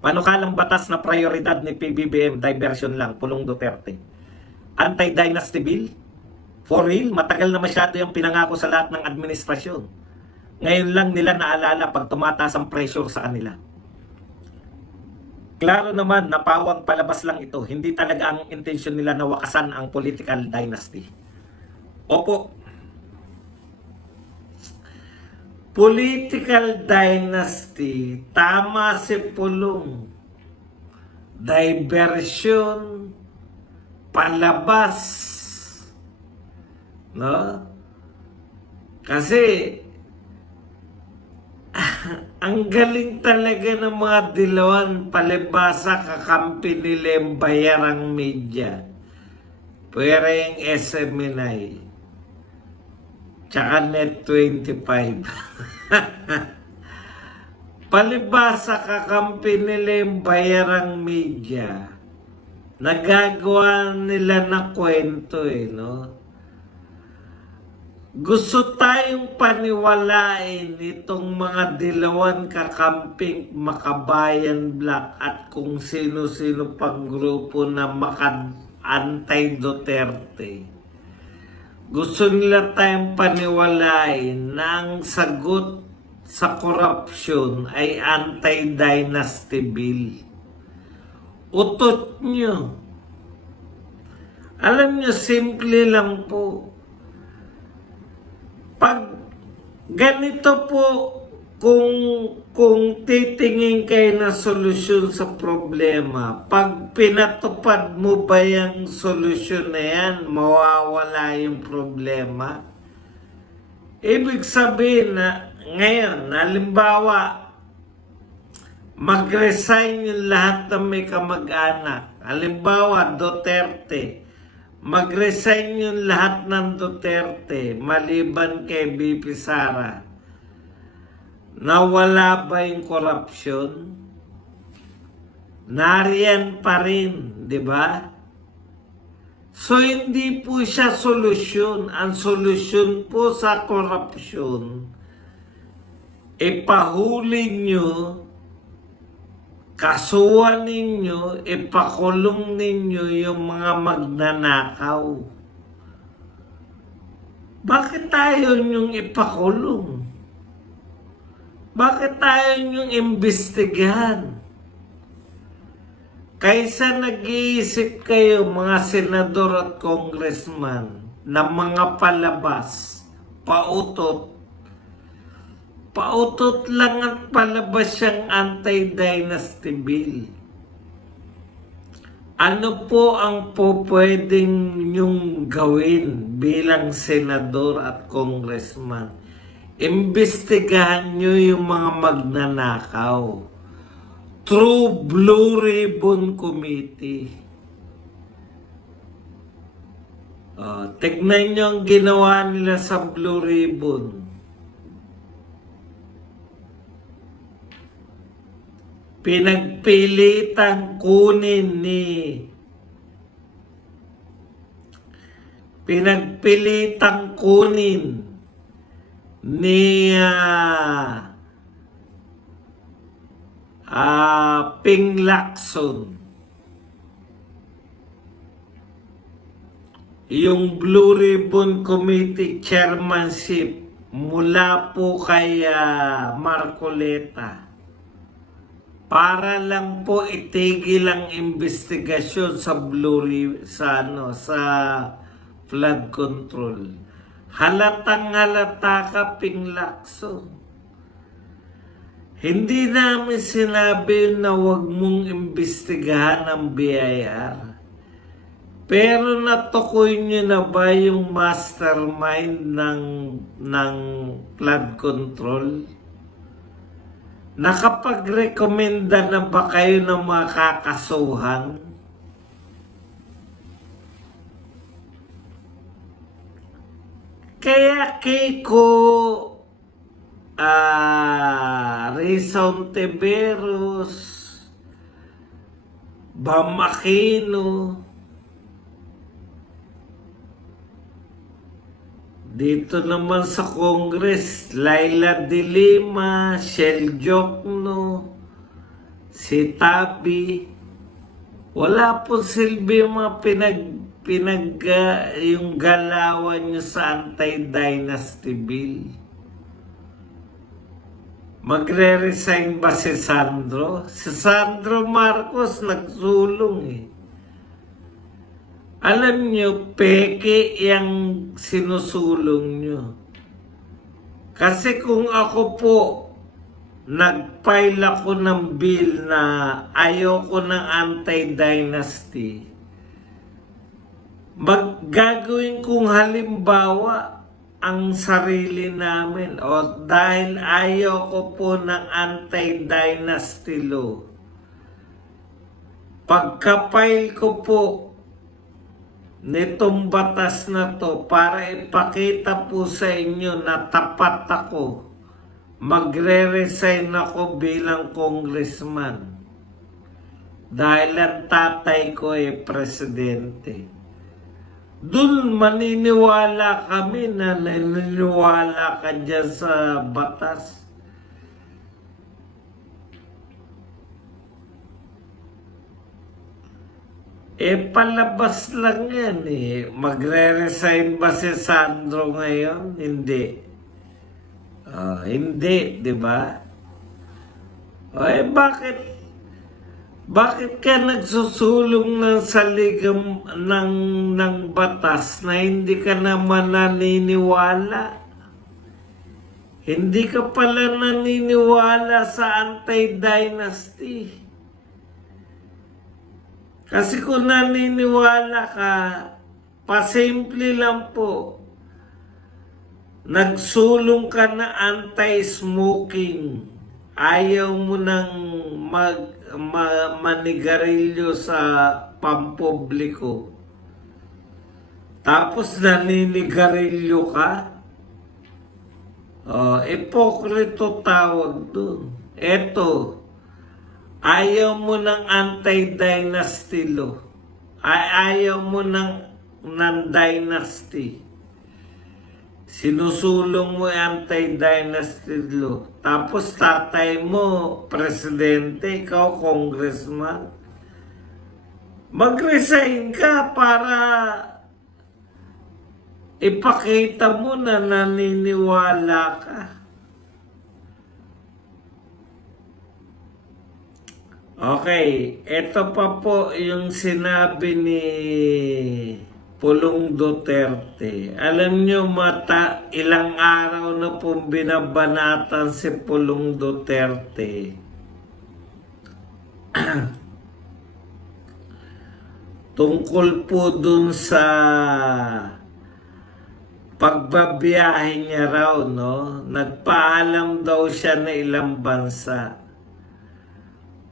Panukalang batas na prioridad ni PBBM, diversion lang, pulong Duterte. Anti-dynasty bill? For real? Matagal na masyado yung pinangako sa lahat ng administrasyon. Ngayon lang nila naalala pag tumataas ang pressure sa kanila. Klaro naman na pawang palabas lang ito. Hindi talaga ang intensyon nila na wakasan ang political dynasty. Opo, political dynasty, tama si Pulong. Diversion, palabas, no? Kasi ang galing talaga ng mga dilawan, palibasa, kakampi nila yung bayarang media. Pwera yung SMNI. Tsaka Net25. Palibasa, kakampi nila yung bayarang media. Nagagawa nila na kwento no? Gusto tayong paniwalain itong mga dilawan kakamping Makabayan Black at kung sino-sino pang grupo na anti-Duterte. Gusto nila tayong paniwalain na ang sagot sa korupsyon ay anti-dynasty bill. Utot nyo. Alam nyo, simple lang po. Pag ganito po, kung titingin kayo na solusyon sa problema, pag pinatupad mo ba yung solusyon na yan, mawawala yung problema? Ibig sabihin na ngayon, halimbawa, mag-resign yung lahat ng may kamag-anak. Halimbawa, Duterte. Mag-resign yung lahat ng Duterte, maliban kay BP Sara. Nawala ba yung korupsyon? Nariyan pa rin, di ba? So, hindi po siya solusyon. Ang solusyon po sa korupsyon, ipahuli nyo, kasuhan ninyo, ipakulong ninyo yung mga magnanakaw. Bakit tayo yung ipakulong? Bakit tayo yung imbestigahan? Kaysa nag-iisip kayo mga senador at congressman na mga palabas, pautot lang at palabas siyang anti-dynasty bill. Ano po ang pwedeng nyong gawin bilang senador at congressman? Imbestigahan nyo yung mga magnanakaw through Blue Ribbon Committee. Tignan nyo ang ginawa nila sa Blue Ribbon. Pinagpilitang kunin ni Ping Lacson yung Blue Ribbon Committee chairmanship mula po kay Marcoleta para lang po itigil ang investigasyon sa sa flood control. Halatang halata ka, Ping Lacson. Hindi namin sinabi na huwag mong imbestigahan ang BIR. Pero natukoy nyo na ba yung mastermind ng flood control? Nakapag-recommenda na ba kayo ng mga kakasuhan? Kaya Keiko, Rizal Tiberos, Bam Aquino, dito naman sa Congress, Laila de Lima, Shell Jokno, si Tabi, wala po silbi yung mga yung galawan nyo sa anti-dynasty bill. Magre-resign ba si Sandro? Si Sandro Marcos nagsulong eh. Alam nyo, peke yung sinusulong nyo. Kasi kung ako po, nag-file ako ng bill na ayoko ng anti-dynasty, gagawin kong halimbawa ang sarili namin o dahil ayoko po ng anti-dynasty law. Pagka-file ko po nitong batas na to para ipakita po sa inyo na tapat ako, magre-resign ako bilang congressman dahil ang tatay ko ay presidente. Doon maniniwala kami na naniniwala ka dyan sa batas. Palabas lang yan eh. Magre-resign ba si Sandro ngayon? Hindi. Hindi, di ba? Bakit ka nagsusulong ng saligam ng batas na hindi ka naman naniniwala? Hindi ka pala naniniwala sa anti-dynasty. Kasi kung naniniwala ka, pasimple lang po, nagsulong ka na anti-smoking, ayaw mo nang manigarilyo sa pampubliko, tapos naninigarilyo ka, ipokrito tawag dun. Eto, ayaw mo ng anti-dynasty law. Ayaw mo ng dynasty. Sinusulong mo anti-dynasty law. Tapos tatay mo, presidente, ikaw, congressman. Mag-resign ka para ipakita mo na naniniwala ka. Okay, ito pa po yung sinabi ni Pulong Duterte. Alam nyo, ilang araw na pong binabanatan si Pulong Duterte. Tungkol po dun sa pagbabiyahe niya raw, no? Nagpaalam daw siya na ilang bansa.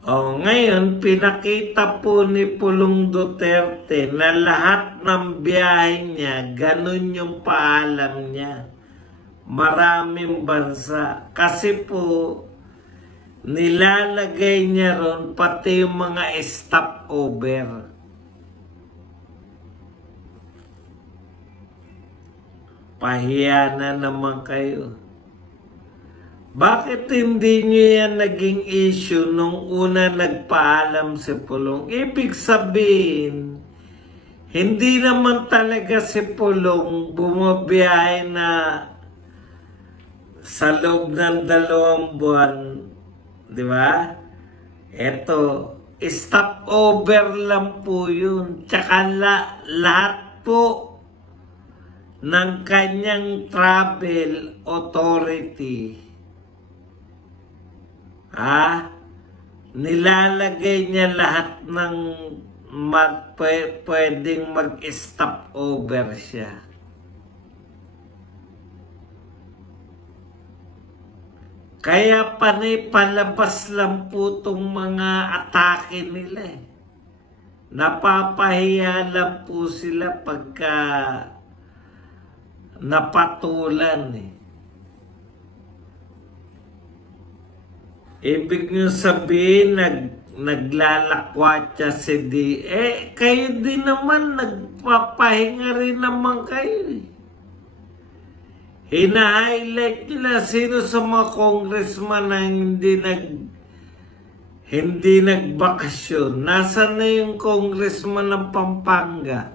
Ngayon, pinakita po ni Pulong Duterte na lahat ng biyahe niya, ganun yung paalam niya. Maraming bansa. Kasi po, nilalagay niya ron pati yung mga stopover. Pahiya na naman kayo. Bakit hindi nyo yan naging issue nung una nagpaalam si Pulong? Ibig sabihin, hindi naman talaga si Pulong bumabiyahe na sa loob ng 2 buwan. Di ba? Eto, stopover lang po yun. Tsaka lahat po ng kanyang travel authority, nilalagay niya lahat ng pwedeng mag-stop over siya. Kaya palabas lang po itong mga atake nila eh. Napapahiya lang po sila pagka napatulan eh. Ibig nyo sabihin, naglalakwat siya si D. Kayo din naman, nagpapahinga rin naman kayo. Hina-highlight nila sino sa mga congressman na hindi nagbakasyon. Nasaan na yung congressman ng Pampanga?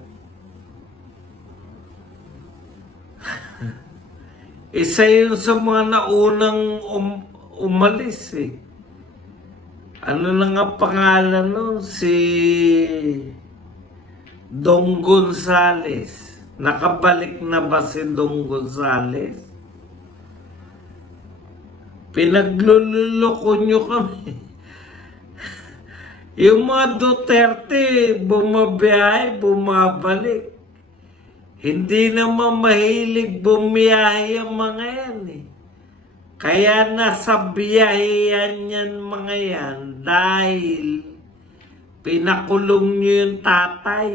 Isa yun sa mga naunang umalis eh. Ano na nga pangalan nun? Si Dong Gonzales. Nakabalik na ba si Dong Gonzales? Pinaglululoko nyo kami. Yung mga Duterte, bumabiyahe, bumabalik. Hindi naman mahilig bumiyahe ang mga yan eh. Kaya nasa biyahe yan mga yan dahil pinakulong nyo yung tatay.